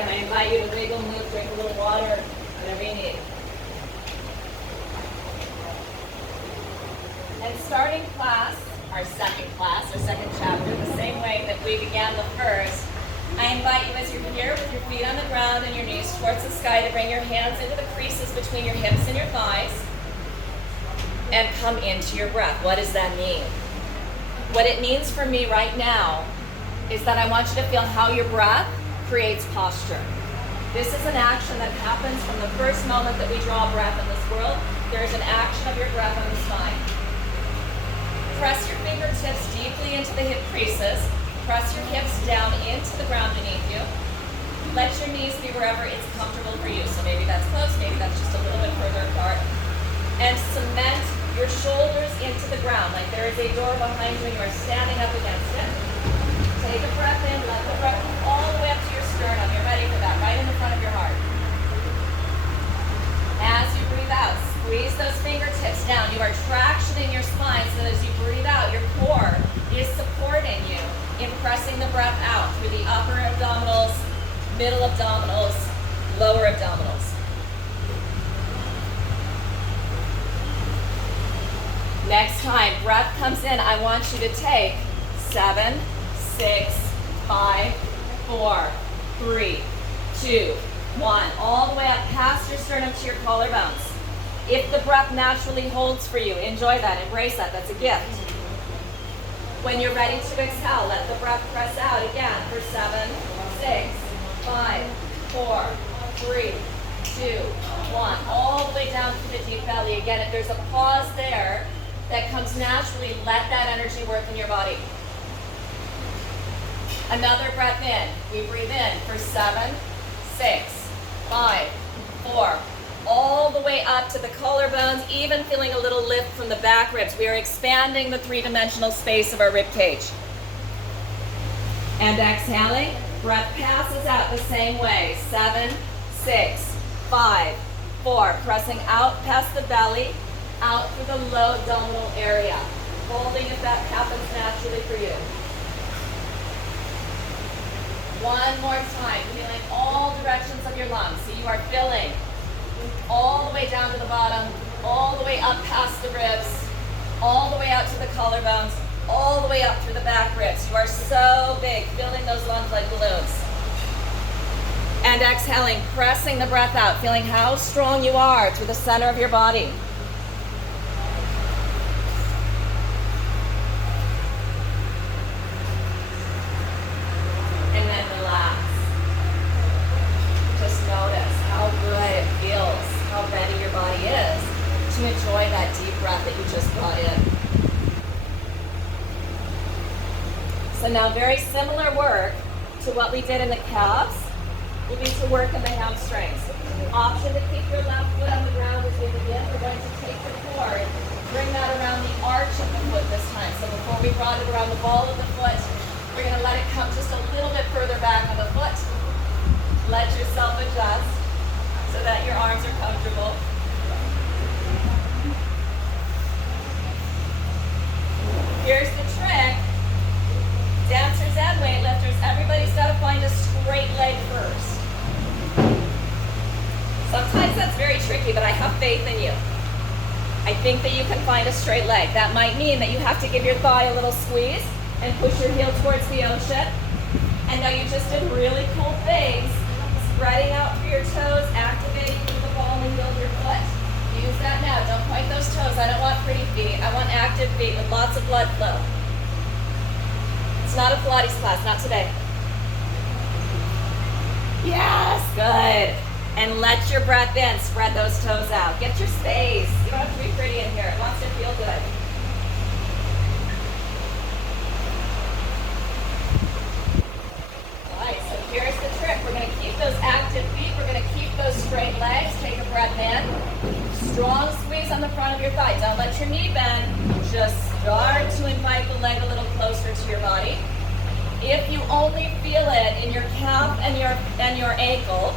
Again, I invite you to wiggle, move, drink a little water, whatever you need. And starting class, our second chapter, the same way that we began the first, I invite you as you're here with your feet on the ground and your knees towards the sky to bring your hands into the creases between your hips and your thighs and come into your breath. What does that mean? What it means for me right now is that I want you to feel how your breath creates posture. This is an action that happens from the first moment that we draw a breath in this world. There is an action of your breath on the spine. Press your fingertips deeply into the hip creases. Press your hips down into the ground beneath you. Let your knees be wherever it's comfortable for you. So maybe that's close, maybe that's just a little bit further apart. And cement your shoulders into the ground like there is a door behind you and you are standing up against it. Take a breath in, let the breath come all the way up to your sternum. You're ready for that, right in the front of your heart. As you breathe out, squeeze those fingertips down. You are tractioning your spine so that as you breathe out, your core is supporting you in pressing the breath out through the upper abdominals, middle abdominals, lower abdominals. Next time breath comes in, I want you to take 7, 6, 5, 4, 3, 2, 1, all the way up past your sternum to your collarbones. If the breath naturally holds for you, enjoy that, embrace that, that's a gift. When you're ready to exhale, let the breath press out again for 7, 6, 5, 4, 3, 2, 1, all the way down to the deep belly. Again, if there's a pause there that comes naturally, let that energy work in your body. Another breath in. We breathe in for 7, 6, 5, 4, all the way up to the collarbones, even feeling a little lift from the back ribs. We are expanding the three-dimensional space of our rib cage. And exhaling, breath passes out the same way. 7, 6, 5, 4, pressing out past the belly, out through the low abdominal area. Holding if that happens naturally for you. One more time, feeling all directions of your lungs. So you are filling all the way down to the bottom, all the way up past the ribs, all the way out to the collarbones, all the way up through the back ribs. You are so big, filling those lungs like balloons. And exhaling, pressing the breath out, feeling how strong you are through the center of your body. And then relax. Just notice how good it feels, how ready your body is to enjoy that deep breath that you just brought in. So now very similar work to what we did in the calves will be to work in the hamstrings. Option to keep your left foot on the ground as we begin. We're going to take the cord, bring that around the arch of the foot this time. So before we brought it around the ball of the foot, we're going to let it come just a little bit further back on the foot. Let yourself adjust so that your arms are comfortable. Here's the trick. Dancers and weightlifters, everybody's got to find a straight leg first. Sometimes that's very tricky, but I have faith in you. I think that you can find a straight leg. That might mean that you have to give your thigh a little squeeze and push your heel towards the ocean. And now you just did really cool things. Spreading out through your toes, activating through the ball and build your foot. Use that now. Don't point those toes. I don't want pretty feet. I want active feet with lots of blood flow. It's not a Pilates class, not today. Yes, good. And let your breath in. Spread those toes out. Get your space. You don't have to be pretty in here. It wants to feel good. All right, so here's the trick. We're going to keep those active feet. We're going to keep those straight legs. Take a breath in. Strong squeeze on the front of your thigh. Don't let your knee bend. Just start to invite the leg a little closer to your body. If you only feel it in your calf and your ankle,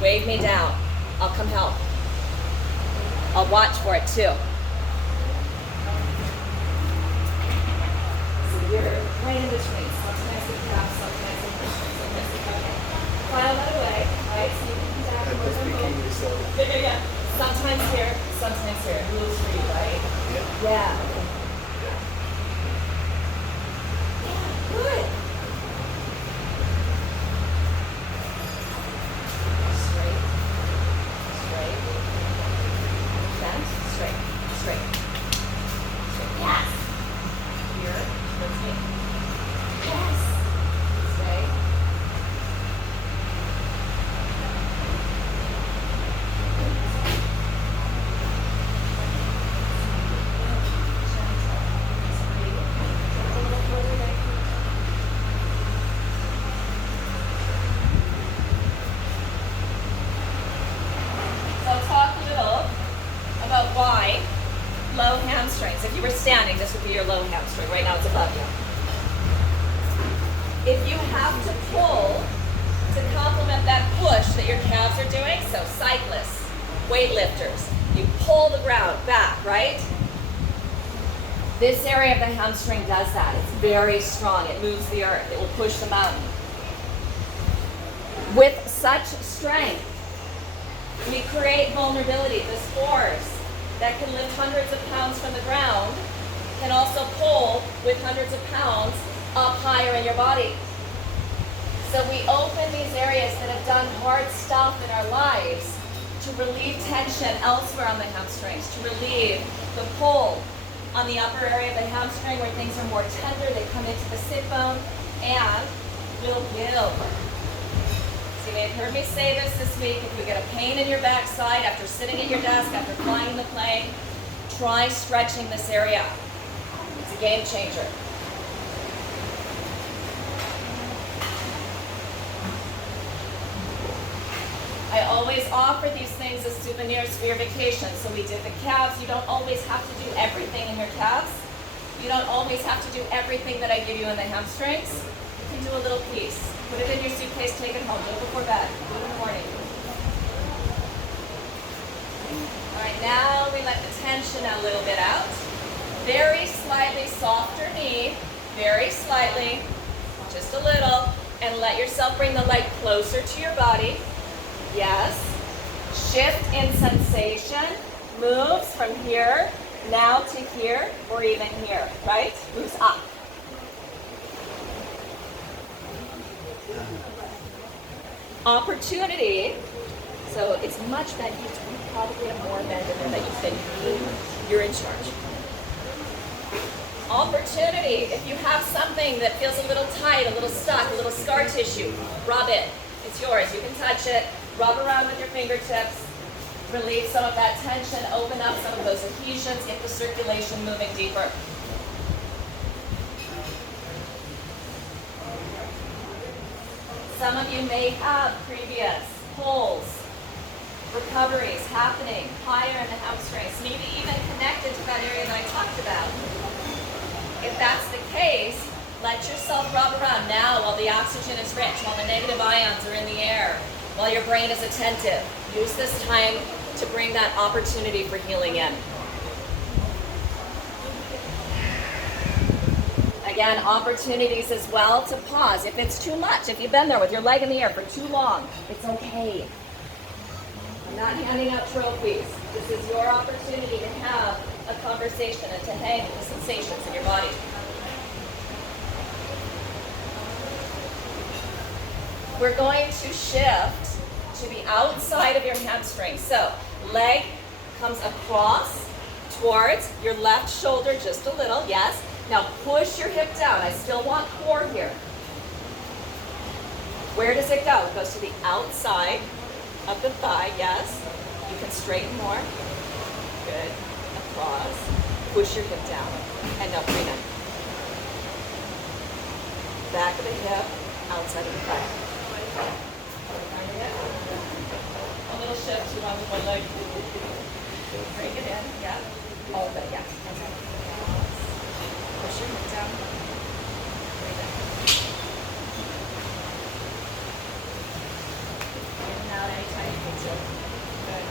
wave me down. I'll come help. I'll watch for it too. So you're right in between. Sometimes the calf, sometimes the foot, sometimes the okay. File that away. Yeah. Good. Straight. Straight. Bend. Straight. Straight. Straight. Yes. Here. Towards me. Yes. Stay. Why low hamstrings. If you were standing, this would be your low hamstring. Right now it's above you. If you have to pull to complement that push that your calves are doing, so cyclists, weightlifters, you pull the ground back, right? This area of the hamstring does that. It's very strong. It moves the earth. It will push the mountain. With such strength, we create vulnerability. This force that can lift hundreds of pounds from the ground can also pull with hundreds of pounds up higher in your body. So we open these areas that have done hard stuff in our lives to relieve tension elsewhere on the hamstrings, to relieve the pull on the upper area of the hamstring where things are more tender. They come into the sit bone and will heal. You may have heard me say this week. If you get a pain in your backside after sitting at your desk, after flying the plane, try stretching this area. It's a game changer. I always offer these things as souvenirs for your vacation. So we did the calves. You don't always have to do everything in your calves. You don't always have to do everything that I give you in the hamstrings. You can do a little piece. Put it in your suitcase, take it home. Do it before bed. Do it in the morning. All right, now we let the tension a little bit out. Very slightly softer knee. Very slightly. Just a little. And let yourself bring the leg closer to your body. Yes. Shift in sensation. Moves from here, now to here, or even here, right? Moves up. Opportunity, so it's much better. You probably have more bend in there that you think you're in charge. Opportunity, if you have something that feels a little tight, a little stuck, a little scar tissue, rub it. It's yours. You can touch it. Rub around with your fingertips. Relieve some of that tension. Open up some of those adhesions. Get the circulation moving deeper. Some of you may have previous pulls, recoveries happening higher in the hamstrings, maybe even connected to that area that I talked about. If that's the case, let yourself rub around now while the oxygen is rich, while the negative ions are in the air, while your brain is attentive. Use this time to bring that opportunity for healing in. Again, opportunities as well to pause. If it's too much, if you've been there with your leg in the air for too long, it's okay. I'm not handing out trophies. This is your opportunity to have a conversation and to hang with the sensations in your body. We're going to shift to the outside of your hamstring. So, leg comes across towards your left shoulder just a little, yes. Now push your hip down. I still want core here. Where does it go? It goes to the outside of the thigh, yes. You can straighten more. Good. Across. Push your hip down. And now bring it. Back of the hip, outside of the thigh. A little shift to one leg. Bring it in, yeah. All of it, yeah. Okay. Push your hip down. Breathe in. In and out anytime you need to. Good.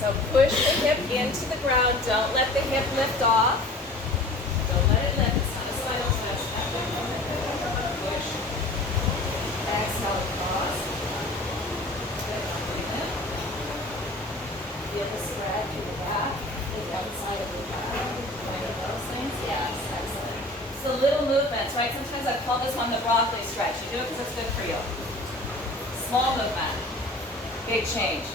So push the hip into the ground. Don't let the hip lift off. Don't let it lift. It's not a spinal twist. Push. Exhale across. Good. Breathe in. Feel the spread through the back, the one side of the back. Any of those things? Yes, excellent. So little movements, right? Sometimes I call this one the broccoli stretch. You do it because it's good for you. Small movement, big change.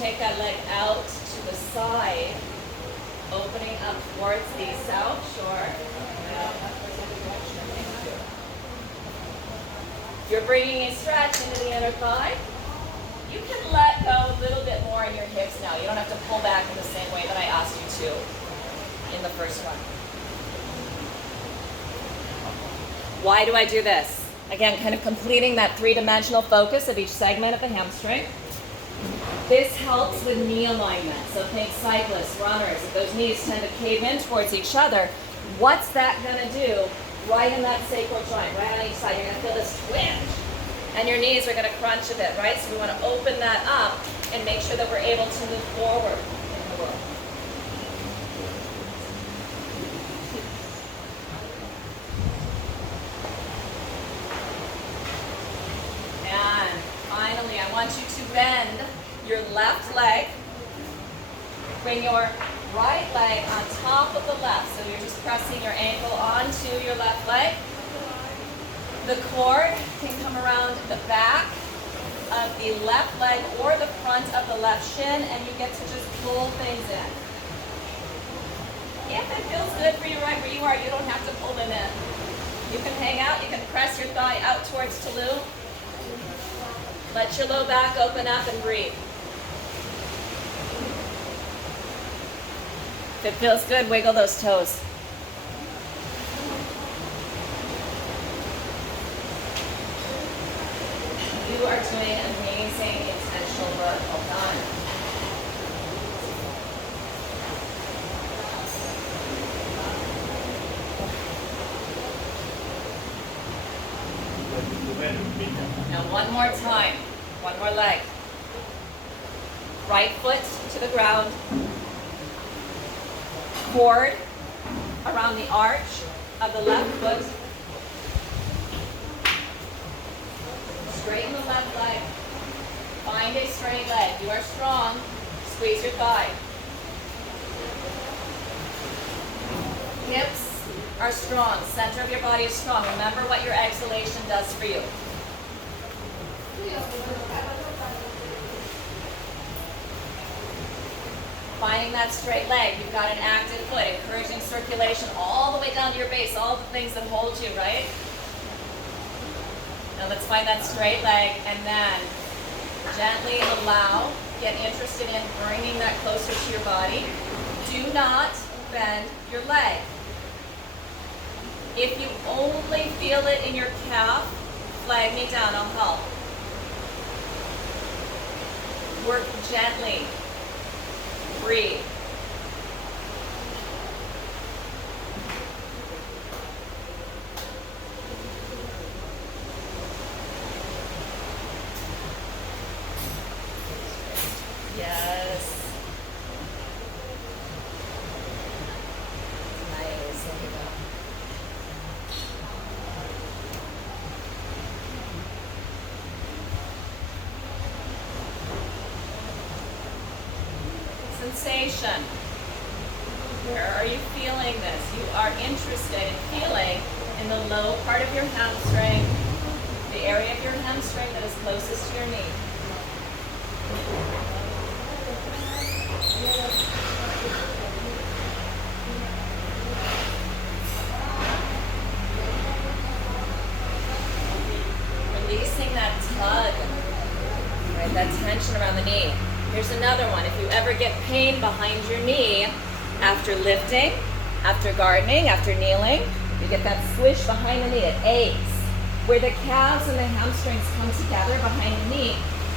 Take that leg out to the side, opening up towards the south shore. You're bringing a stretch into the inner thigh. You can let go a little bit more in your hips now. You don't have to pull back in the same way that I asked you to in the first one. Why do I do this? Again, kind of completing that three-dimensional focus of each segment of the hamstring. This helps with knee alignment. So think cyclists, runners, if those knees tend to cave in towards each other, what's that going to do right in that sacral joint, right on each side? You're going to feel this twinge. And your knees are going to crunch a bit, right? So we want to open that up and make sure that we're able to move forward in the world. And finally, I want you to bend your left leg. Bring your right leg on top of the left. So you're just pressing your ankle onto your left leg. The cord can come around the back of the left leg or the front of the left shin, and you get to just pull things in. If it feels good for you right where you are, you don't have to pull them in. You can hang out, you can press your thigh out towards Tulu. Let your low back open up and breathe. If it feels good, wiggle those toes. You are doing amazing intentional work. Well done. Now one more time. One more leg. Right foot to the ground. Cord around the arch of the left foot. Straighten the left leg. Find a straight leg. You are strong. Squeeze your thigh. Hips are strong. Center of your body is strong. Remember what your exhalation does for you. Finding that straight leg. You've got an active foot, encouraging circulation all the way down to your base, all the things that hold you, right? Now let's find that straight leg and then gently allow, get interested in bringing that closer to your body. Do not bend your leg. If you only feel it in your calf, flag me down, I'll help. Work gently. Breathe. Yes. Nice. Look at that. Sensation. Where are you feeling this? You are interested in feeling in the low part of your hamstring, the area of your hamstring that is closest to your knee. Releasing that tug, right? That tension around the knee. Here's another one. If you ever get pain behind your knee after lifting, after gardening, after kneeling, you get that swish behind the knee. It aches. Where the calves and the hamstrings come together behind the knee,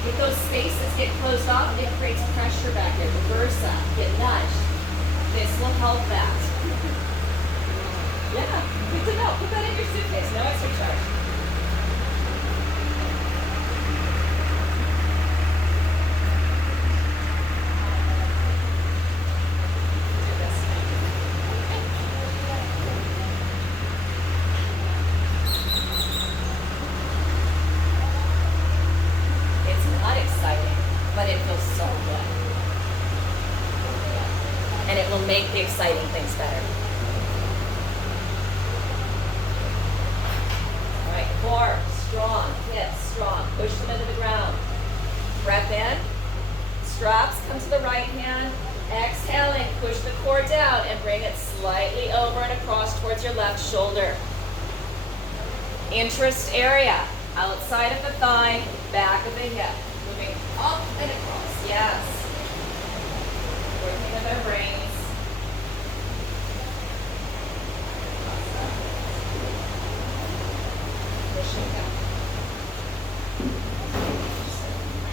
if those spaces get closed off, it creates pressure back here. Reverse that. Get nudged. This will help that. Yeah, good to know. Put that in your suitcase. No extra charge. but it feels so good. And it will make the exciting things better. All right, core strong, hips strong. Push them into the ground. Breath in. Straps come to the right hand. Exhaling, push the core down and bring it slightly over and across towards your left shoulder. Interest area, outside of the thigh, back of the hip. Moving up and across, yes. Working with our brains. Pushing down.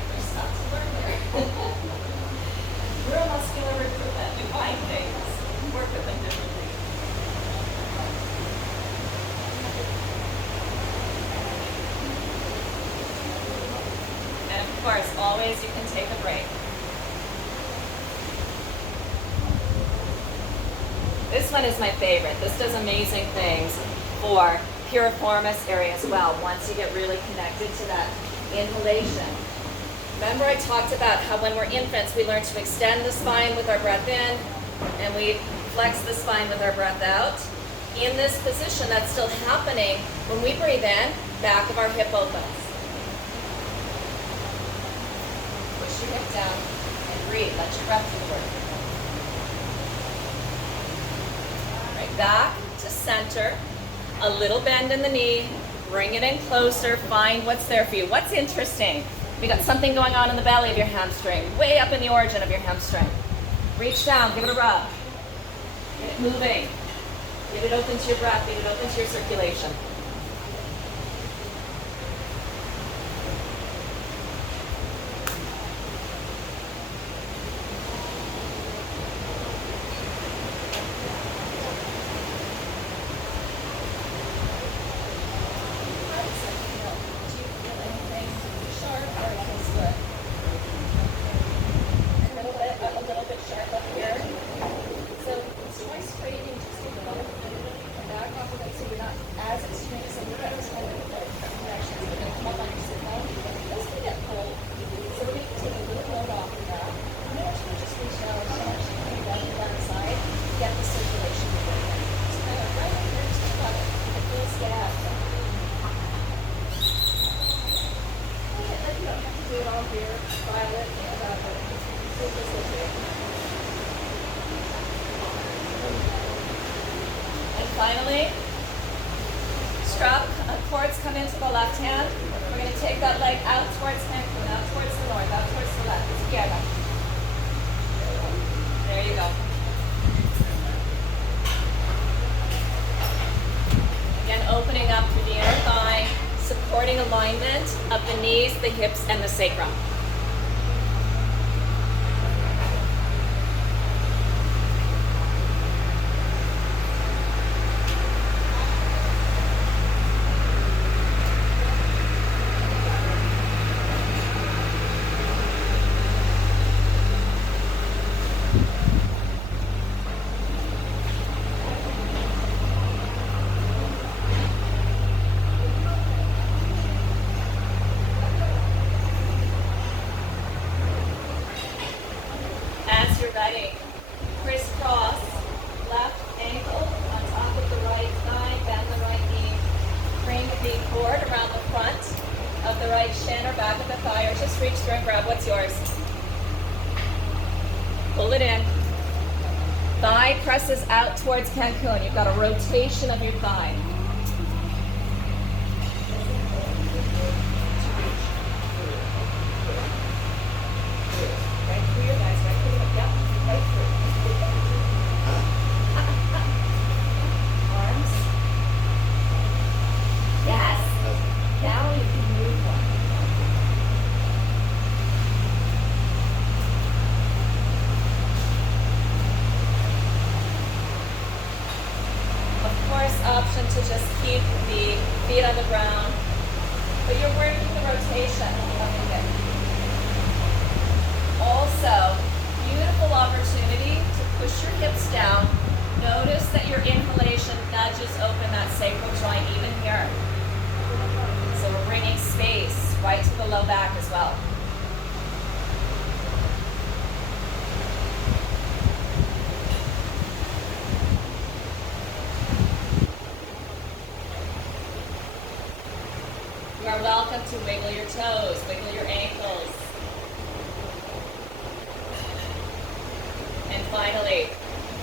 There's stuff to learn there. Neuromuscular recruitment. We find things, work with them differently. And of course, always you can take a break. This one is my favorite. This does amazing things for piriformis area as well, once you get really connected to that inhalation. Remember I talked about how when we're infants, we learn to extend the spine with our breath in, and we flex the spine with our breath out. In this position, that's still happening. When we breathe in, back of our hip opens. Push your hip down and breathe. Let your breath do the work. All right, back to center. A little bend in the knee. Bring it in closer. Find what's there for you. What's interesting? We got something going on in the belly of your hamstring, way up in the origin of your hamstring. Reach down, give it a rub. Get it moving. Give it open to your breath, give it open to your circulation. Finally, strap cords come into the left hand. We're going to take that leg out towards Cancun, out towards the north, out towards the left. Izquierda. There you go. Again, opening up through the inner thigh, supporting alignment of the knees, the hips, and the sacrum. Ready. Crisscross, left ankle on top of the right thigh, bend the right knee. Bring the cord around the front of the right shin or back of the thigh, or just reach through and grab what's yours. Pull it in. Thigh presses out towards Cancun. You've got a rotation of your thigh. Right through your guys, right through your, yep. Right through. Arms. Yes. Now you can move one. Of course, option to welcome to wiggle your toes, wiggle your ankles. And finally,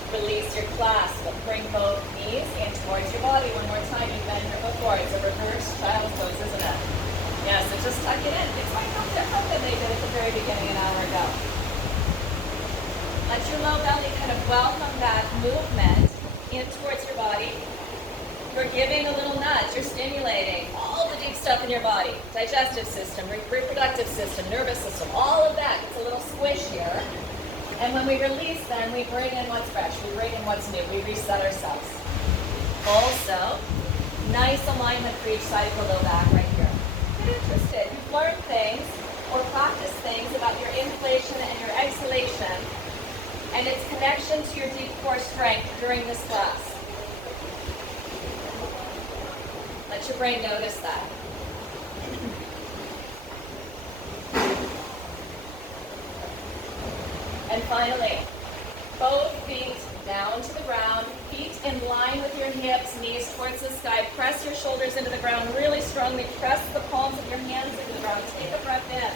release your clasp, but bring both knees in towards your body. One more time, you've been here before. It's a reverse child's pose, isn't it? Yeah, so just tuck it in. It's might look different than they did at the very beginning an hour ago. Let your low belly kind of welcome that movement in towards your body. You're giving a little nudge. You're stimulating all the deep stuff in your body. Digestive system, reproductive system, nervous system, all of that. It's a little squish here. And when we release them, we bring in what's fresh. We bring in what's new. We reset ourselves. Also, nice alignment for each side of the low back right here. Get interested. You've learned things or practiced things about your inflation and your exhalation and its connection to your deep core strength during this class. Let your brain notice that. And finally, both feet down to the ground, feet in line with your hips, knees towards the sky. Press your shoulders into the ground really strongly. Press the palms of your hands into the ground. Take a breath in.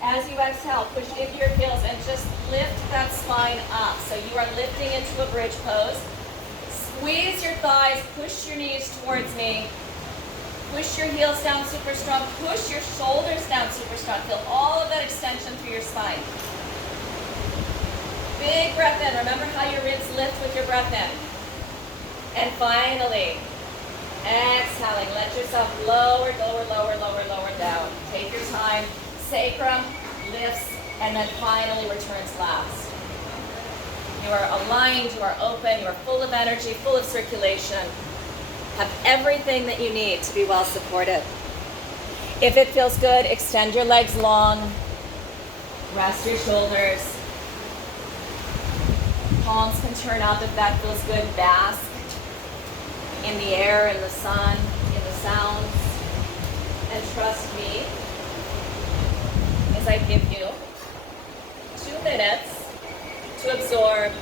As you exhale, push into your heels and just lift that spine up. So you are lifting into a bridge pose. Squeeze your thighs, push your knees towards me. Push your heels down super strong. Push your shoulders down super strong. Feel all of that extension through your spine. Big breath in. Remember how your ribs lift with your breath in. And finally, exhaling. Let yourself lower, lower, lower, lower, lower down. Take your time. Sacrum lifts and then finally returns last. You are aligned, you are open, you are full of energy, full of circulation. Have everything that you need to be well supported. If it feels good, extend your legs long. Rest your shoulders. Palms can turn up if that feels good. Bask in the air, in the sun, in the sounds. And trust me, as I give you 2 minutes to absorb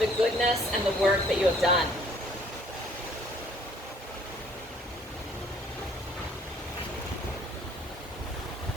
the goodness and the work that you have done.